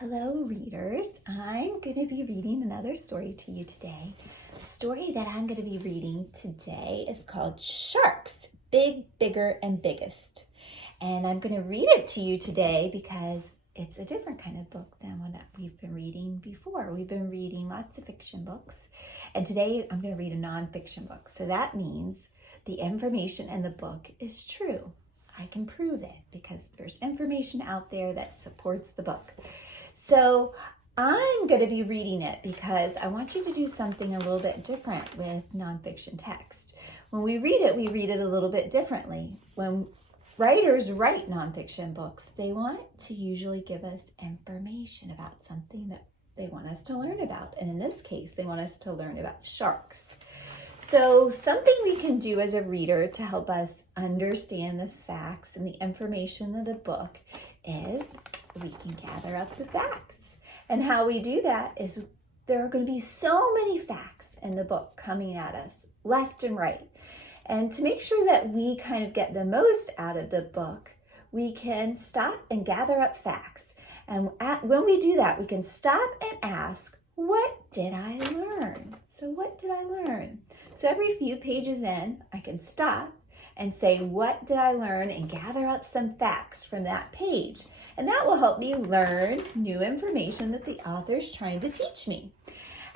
Hello, readers. I'm going to be reading another story to you today. The story that I'm going to be reading today is called Sharks, Big, Bigger, and Biggest. And I'm going to read it to you today because it's a different kind of book than what we've been reading before. We've been reading lots of fiction books, and today I'm going to read a nonfiction book. So that means the information in the book is true. I can prove it because there's information out there that supports the book. So I'm going to be reading it because I want you to do something a little bit different with nonfiction text. When we read it a little bit differently. When writers write nonfiction books, they want to usually give us information about something that they want us to learn about. And in this case, they want us to learn about sharks. So something we can do as a reader to help us understand the facts and the information of the book is we can gather up the facts. And how we do that is there are going to be so many facts in the book coming at us left and right. And to make sure that we kind of get the most out of the book, we can stop and gather up facts. And when we do that, we can stop and ask, what did I learn? So what did I learn? So every few pages in, I can stop and say, what did I learn? And gather up some facts from that page. And that will help me learn new information that the author's trying to teach me.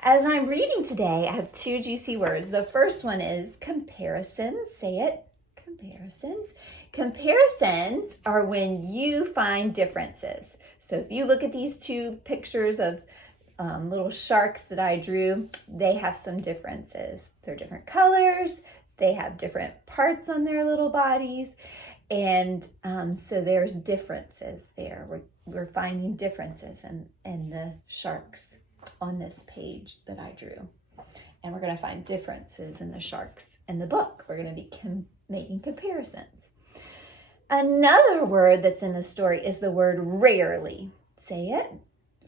As I'm reading today, I have two juicy words. The first one is comparisons. Say it, comparisons. Comparisons are when you find differences. So if you look at these two pictures of little sharks that I drew, they have some differences. They're different colors. They have different parts on their little bodies. And so there's differences there. We're finding differences in the sharks on this page that I drew. And we're going to find differences in the sharks in the book. We're going to be making comparisons. Another word that's in the story is the word rarely. Say it,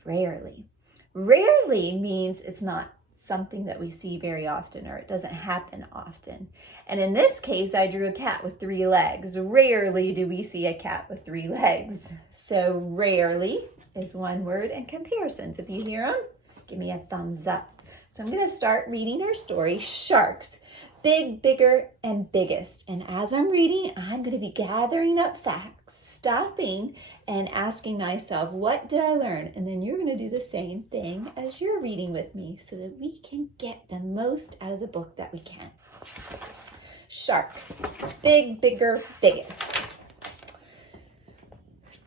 rarely. Rarely means it's not something that we see very often, or it doesn't happen often. And in this case, I drew a cat with 3 legs. Rarely do we see a cat with 3 legs. So rarely is one word, and comparisons. If you hear them, give me a thumbs up. So I'm going to start reading our story, Sharks, Big, Bigger, and Biggest. And as I'm reading, I'm going to be gathering up facts, stopping and asking myself, what did I learn? And then you're going to do the same thing as you're reading with me so that we can get the most out of the book that we can. Sharks, big, bigger, biggest.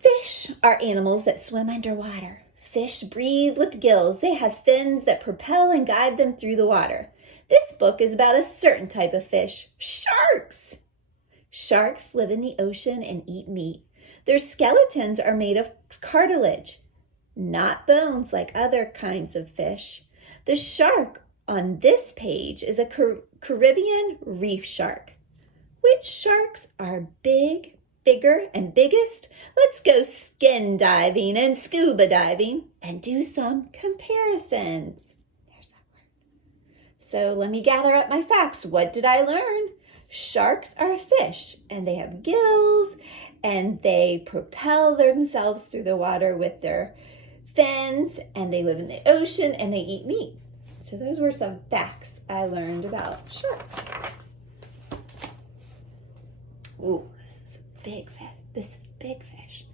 Fish are animals that swim underwater. Fish breathe with gills. They have fins that propel and guide them through the water. This book is about a certain type of fish, sharks. Sharks live in the ocean and eat meat. Their skeletons are made of cartilage, not bones like other kinds of fish. The shark on this page is a Caribbean reef shark. Which sharks are big, bigger, and biggest? Let's go skin diving and scuba diving and do some comparisons. There's that word. So let me gather up my facts. What did I learn? Sharks are fish, and they have gills, and they propel themselves through the water with their fins, and they live in the ocean, and they eat meat. So those were some facts I learned about sharks. Ooh, this is a big fish. This is big fish.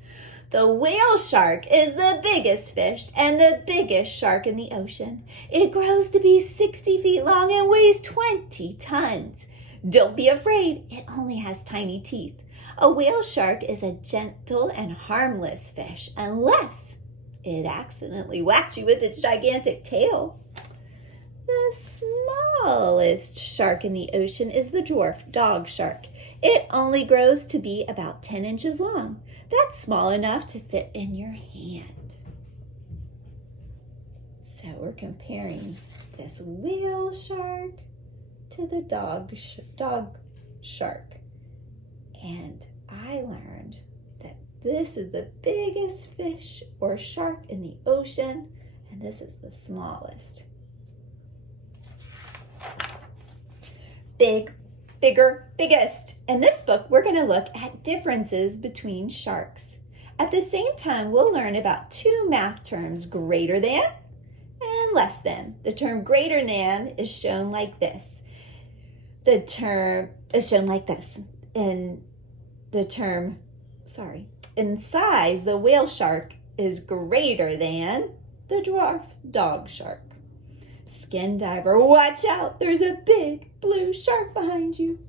The whale shark is the biggest fish and the biggest shark in the ocean. It grows to be 60 feet long and weighs 20 tons. Don't be afraid, it only has tiny teeth. A whale shark is a gentle and harmless fish unless it accidentally whacked you with its gigantic tail. The smallest shark in the ocean is the dwarf dog shark. It only grows to be about 10 inches long. That's small enough to fit in your hand. So we're comparing this whale shark to the dog shark. And I learned that this is the biggest fish or shark in the ocean, and this is the smallest. Big, bigger, biggest. In this book, we're going to look at differences between sharks. At the same time, we'll learn about two math terms, greater than and less than. The term greater than is shown like this. The term is shown like this. In size, the whale shark is greater than the dwarf dog shark. Skin diver, watch out, there's a big blue shark behind you.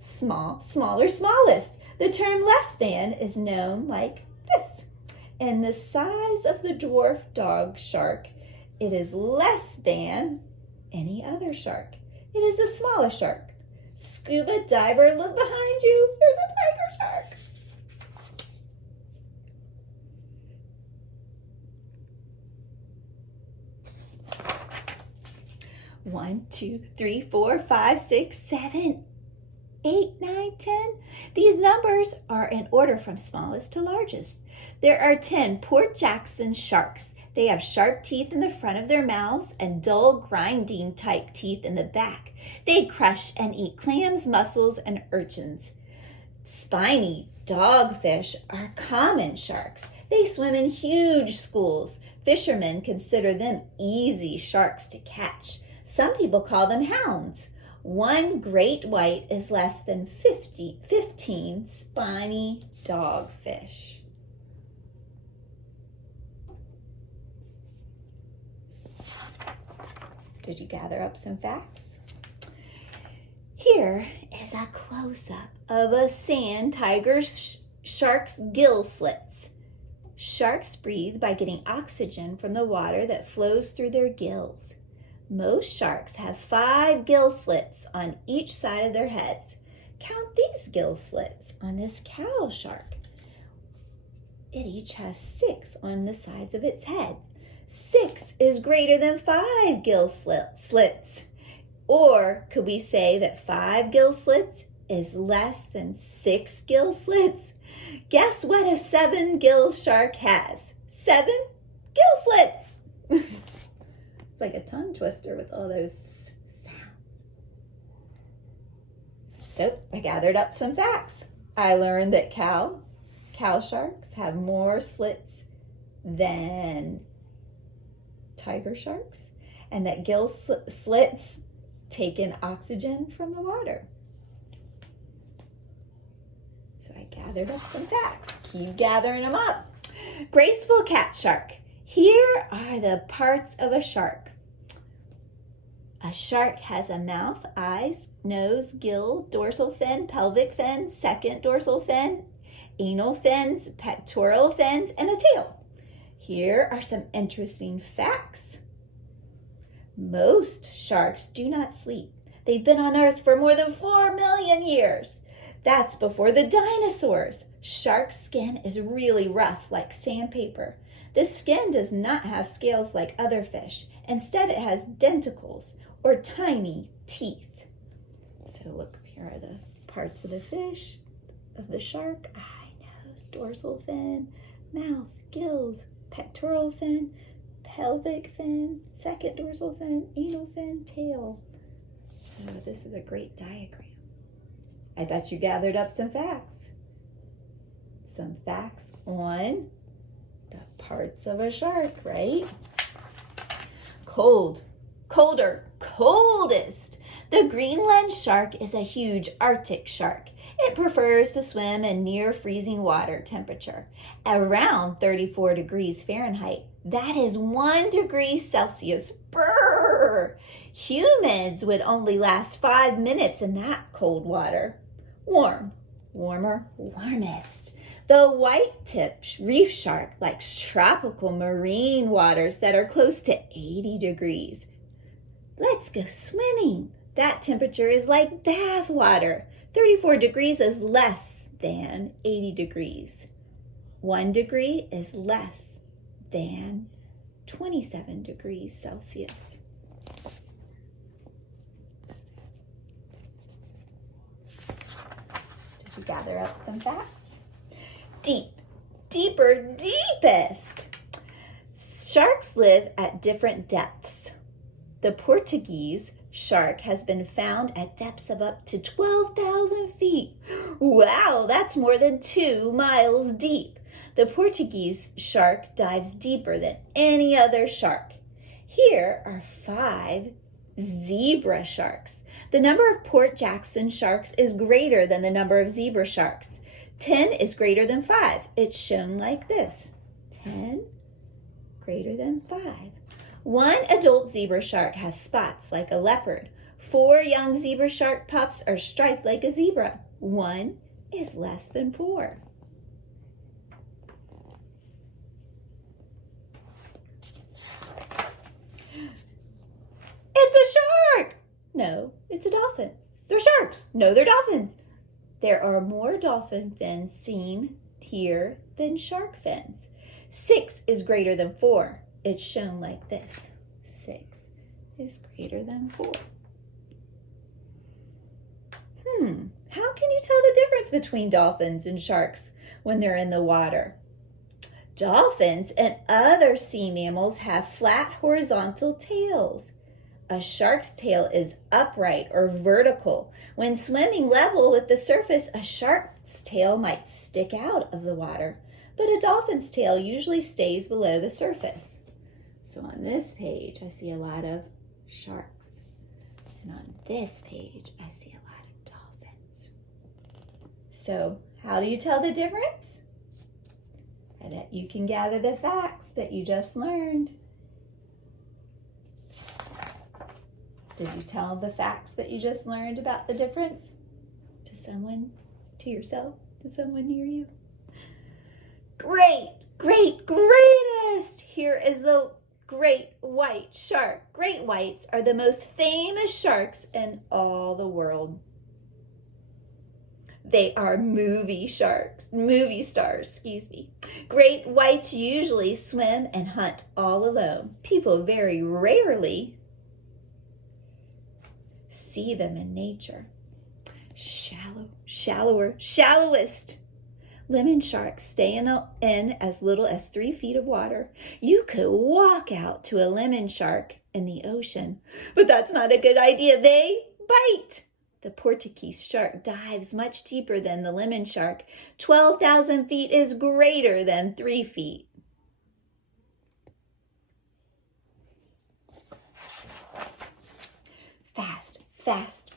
Small, smaller, smallest. The term less than is known like this. In the size of the dwarf dog shark, it is less than any other shark. It is the smallest shark. Scuba diver, look behind you. There's a tiger shark. One, 2, 3, 4, 5, 6, 7, 8, 9, 10. These numbers are in order from smallest to largest. There are 10 Port Jackson sharks. They have sharp teeth in the front of their mouths and dull grinding type teeth in the back. They crush and eat clams, mussels, and urchins. Spiny dogfish are common sharks. They swim in huge schools. Fishermen consider them easy sharks to catch. Some people call them hounds. One great white is less than 15 spiny dogfish. Did you gather up some facts? Here is a close-up of a sand tiger shark's gill slits. Sharks breathe by getting oxygen from the water that flows through their gills. Most sharks have 5 gill slits on each side of their heads. Count these gill slits on this cow shark. It each has 6 on the sides of its head. 6 is greater than 5 gill slits. Or could we say that 5 gill slits is less than 6 gill slits? Guess what a 7 gill shark has? 7 gill slits. It's like a tongue twister with all those sounds. So I gathered up some facts. I learned that cow sharks have more slits than tiger sharks, and that gill slits take in oxygen from the water. So I gathered up some facts. Keep gathering them up. Graceful cat shark. Here are the parts of a shark. A shark has a mouth, eyes, nose, gill, dorsal fin, pelvic fin, second dorsal fin, anal fins, pectoral fins, and a tail. Here are some interesting facts. Most sharks do not sleep. They've been on Earth for more than 4 million years. That's before the dinosaurs. Shark skin is really rough, like sandpaper. This skin does not have scales like other fish. Instead, it has denticles, or tiny teeth. So look, here are the parts of the fish, of the shark: eye, nose, dorsal fin, mouth, gills, pectoral fin, pelvic fin, second dorsal fin, anal fin, tail. So this is a great diagram. I bet you gathered up some facts. Some facts on the parts of a shark, right? Colder, coldest. The Greenland shark is a huge Arctic shark. It prefers to swim in near freezing water temperature, around 34 degrees Fahrenheit. That is 1 degree Celsius. Brrr! Humans would only last 5 minutes in that cold water. Warmer, warmest. The white-tip reef shark likes tropical marine waters that are close to 80 degrees. Let's go swimming. That temperature is like bath water. 34 degrees is less than 80 degrees. 1 degree is less than 27 degrees Celsius. Did you gather up some facts? Deepest. Sharks live at different depths. The Portuguese shark has been found at depths of up to 12,000 feet. Wow, that's more than 2 miles deep. The Portuguese shark dives deeper than any other shark. Here are 5 zebra sharks. The number of Port Jackson sharks is greater than the number of zebra sharks. 10 is greater than 5. It's shown like this. 10 greater than 5. 1 adult zebra shark has spots like a leopard. 4 young zebra shark pups are striped like a zebra. 1 is less than 4. It's a shark! No, it's a dolphin. They're sharks. No, they're dolphins. There are more dolphin fins seen here than shark fins. 6 is greater than 4. It's shown like this. 6 is greater than 4. How can you tell the difference between dolphins and sharks when they're in the water? Dolphins and other sea mammals have flat horizontal tails. A shark's tail is upright or vertical. When swimming level with the surface, a shark's tail might stick out of the water, but a dolphin's tail usually stays below the surface. So on this page, I see a lot of sharks. And on this page, I see a lot of dolphins. So how do you tell the difference? I bet you can gather the facts that you just learned. Did you tell the facts that you just learned about the difference to someone, to yourself, to someone near you? Great, greatest! Here is the great white shark. Great whites are the most famous sharks in all the world. They are movie stars, Great whites usually swim and hunt all alone. People very rarely see them in nature. Shallowest. Lemon sharks stay in as little as 3 feet of water. You could walk out to a lemon shark in the ocean, but that's not a good idea. They bite. The Portuguese shark dives much deeper than the lemon shark. 12,000 feet is greater than 3 feet. Faster, fastest!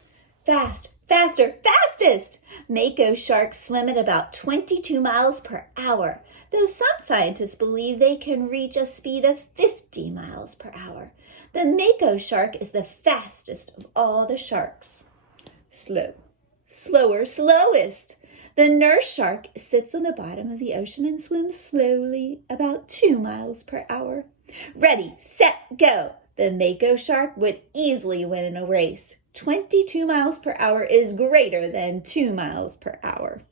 Mako sharks swim at about 22 miles per hour, though some scientists believe they can reach a speed of 50 miles per hour. The Mako shark is the fastest of all the sharks. Slowest. The nurse shark sits on the bottom of the ocean and swims slowly, about 2 miles per hour. Ready, set, go! The Mako shark would easily win in a race. 22 miles per hour is greater than 2 miles per hour.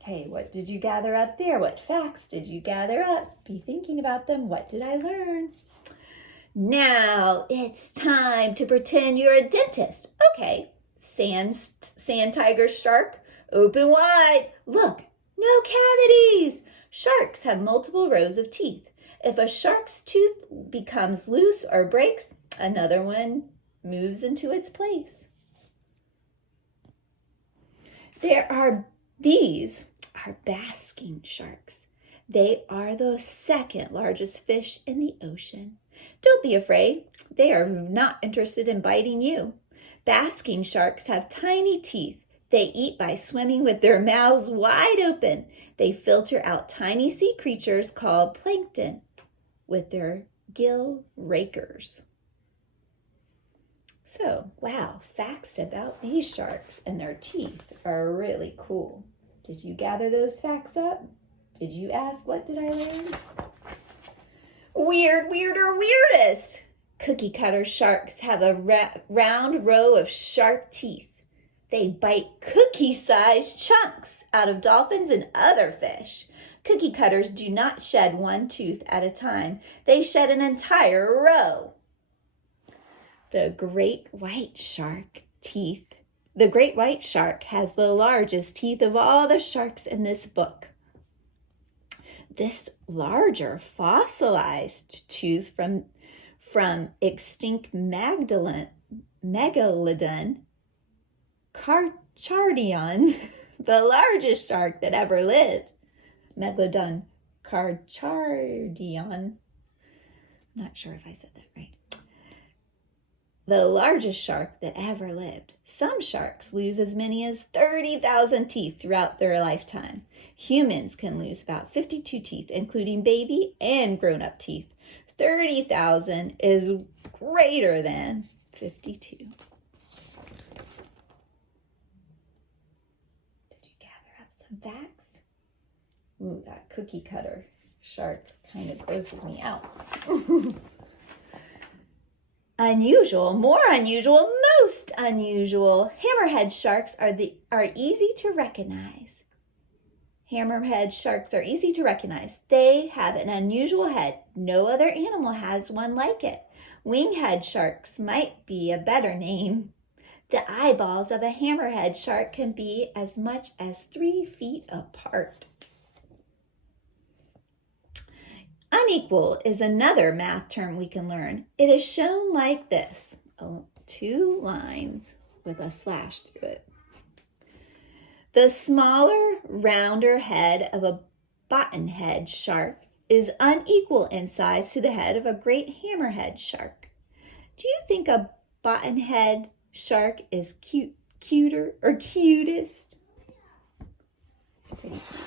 Okay, what did you gather up there? What facts did you gather up? Be thinking about them. What did I learn? Now it's time to pretend you're a dentist. Okay, sand tiger shark, open wide. Look, no cavities. Sharks have multiple rows of teeth. If a shark's tooth becomes loose or breaks, another one moves into its place. These are basking sharks. They are the second largest fish in the ocean. Don't be afraid. They are not interested in biting you. Basking sharks have tiny teeth. They eat by swimming with their mouths wide open. They filter out tiny sea creatures called plankton with their gill rakers. So, wow, facts about these sharks and their teeth are really cool. Did you gather those facts up? Did you ask, what did I learn? Weirdest. Cookie cutter sharks have a round row of sharp teeth. They bite cookie-sized chunks out of dolphins and other fish. Cookie cutters do not shed one tooth at a time. They shed an entire row. The great white shark has the largest teeth of all the sharks in this book. This larger fossilized tooth from extinct megalodon Carchardion, the largest shark that ever lived. Megalodon Carchardion. I'm not sure if I said that right. The largest shark that ever lived. Some sharks lose as many as 30,000 teeth throughout their lifetime. Humans can lose about 52 teeth, including baby and grown-up teeth. 30,000 is greater than 52. Did you gather up some facts? Ooh, that cookie cutter shark kind of grosses me out. Unusual, more unusual, most unusual. Hammerhead sharks are easy to recognize. Hammerhead sharks are easy to recognize. They have an unusual head. No other animal has one like it. Winghead sharks might be a better name. The eyeballs of a hammerhead shark can be as much as 3 feet apart. Unequal is another math term we can learn. It is shown like this. 2 lines with a slash through it. The smaller, rounder head of a bottomhead shark is unequal in size to the head of a great hammerhead shark. Do you think a bottomhead shark is cuter or cutest? It's pretty cute.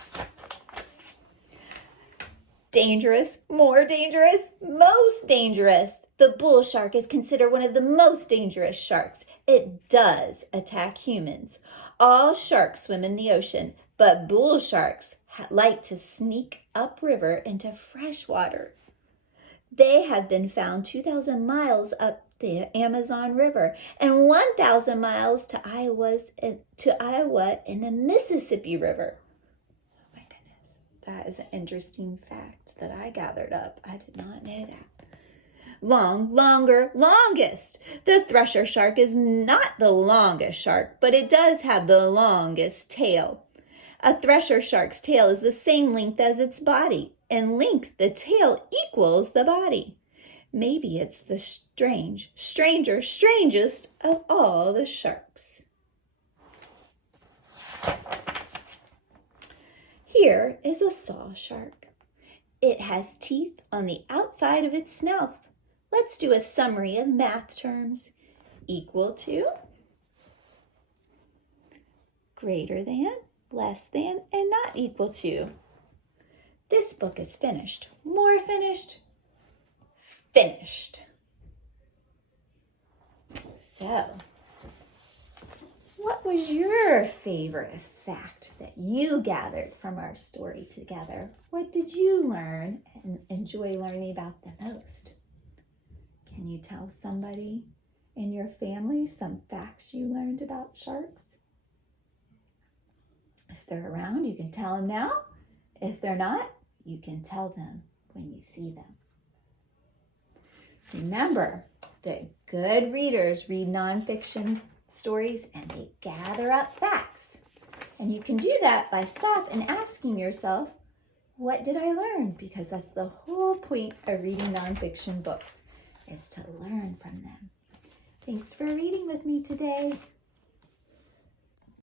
Dangerous, more dangerous, most dangerous. The bull shark is considered one of the most dangerous sharks. It does attack humans. All sharks swim in the ocean, but bull sharks like to sneak upriver into fresh water. They have been found 2,000 miles up the Amazon River and 1,000 miles to Iowa in the Mississippi River. That is an interesting fact that I gathered up. I did not know that. Longer, longest. The thresher shark is not the longest shark, but it does have the longest tail. A thresher shark's tail is the same length as its body. In length, the tail equals the body. Maybe it's the strangest of all the sharks. Here is a saw shark. It has teeth on the outside of its snout. Let's do a summary of math terms. Equal to, greater than, less than, and not equal to. This book is finished. More finished, finished. So, what was your favorite fact that you gathered from our story together? What did you learn and enjoy learning about the most? Can you tell somebody in your family some facts you learned about sharks? If they're around, you can tell them now. If they're not, you can tell them when you see them. Remember that good readers read nonfiction stories and they gather up facts. And you can do that by stopping and asking yourself, what did I learn? Because that's the whole point of reading nonfiction books, is to learn from them. Thanks for reading with me today.